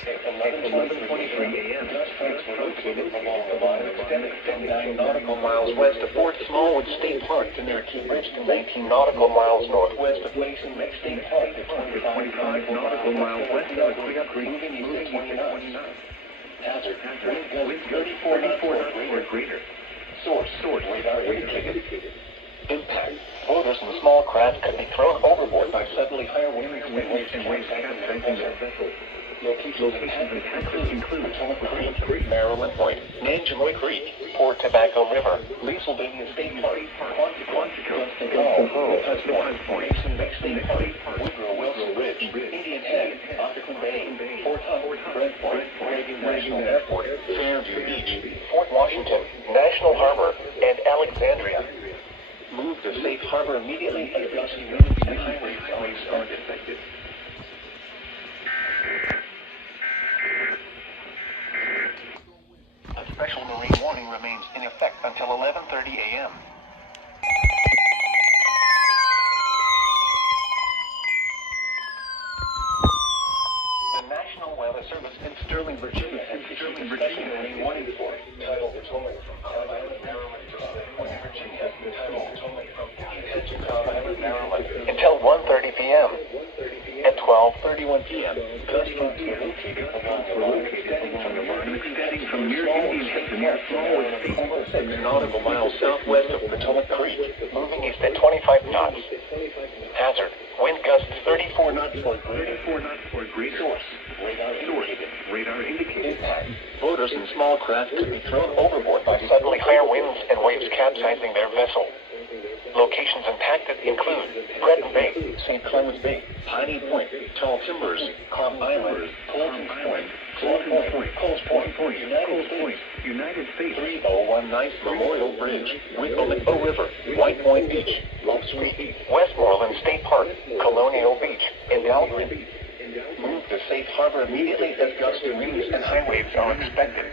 At 11:23 a.m., gust fronts were located along the line extending from 9 nautical miles west of Fort Smallwood State Park to near Key Bridge to 19 nautical miles northwest of Mason Lake State Park to 25 nautical miles west of Clear Creek, moving east at 29. Hazard, wind gusts 34 knots or greater. Source, radar indicated. Impact. Motors and small craft could be thrown overboard by suddenly higher winds and waves capsizing their vessels. Locations include Potomac Creek, Maryland Point, Nanjemoy Creek, Port Tobacco River, Pennsylvania State Park, Quantico, Topaz Point, Mason Lake State Park, Woodrow Wilson Ridge, Indian Head, Optical Bay, Fort Hunt, Brentport, Reagan National Airport, Fairview Beach, Fort Washington, National Harbor, and Alexandria. Move to safe harbor immediately as gusty winds and highways are detected. A special marine warning remains in effect until 11:30 a.m. The National Weather Service in Sterling, Virginia has issued a special marine warning for tidal Potomac from Cobb Island, Maryland to Point, Virginia, tidal Potomac from Head to Cobb Island, Maryland until 1:30 p.m. At 12:31 p.m., gust fronts were located along the line extending from near Indian Head to near Smallwood State Park, 6 nautical miles southwest of Potomac Creek, moving east at 25 knots. Hazard, wind gusts 34 knots or greater. Source, radar indicated. Impact. Boaters and small craft could be thrown overboard by suddenly higher winds and waves capsizing their vessel. Locations impacted include Breton Bay, St. Clements Bay, Piney Point, Tall Timbers, Cobb Island, Colton's Point, Coles Point, United States, 3019 Memorial Bridge, Wicklow River, White Point Beach, Lopes Creek, Westmoreland State Park, Colonial Beach, and Albuquerque. Move to safe harbor immediately as gusty winds and high waves are expected.